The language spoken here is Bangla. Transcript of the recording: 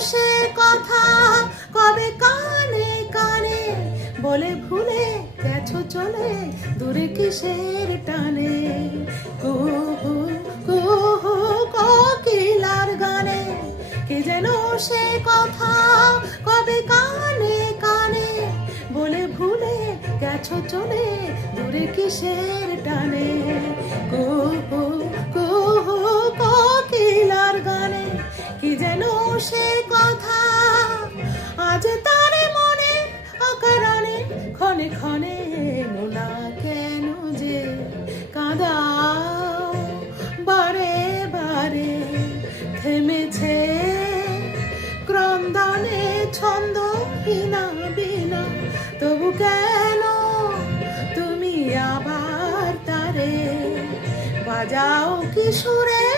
সে কথা কবে কানে কানে বলে ভুলে গেছো চলে দূরে কিসের টানে। কুহু কুহু কোকিলার গানে কে যেন সে কথা কবে কানে কানে বলে ভুলে গেছো চলে দূরে কিসের টানে। কুহু কুহু কোকিলার গানে কি যেন সে কথা আজ তারে মনে অকারণে ক্ষণে ক্ষণে মোনা কেন যে কাঁদাও বারে বারে থেমেছে ক্রন্দনে ছন্দহীনা বিনা তবু কেন তুমি আবার তারে বাজাও কি সুরে।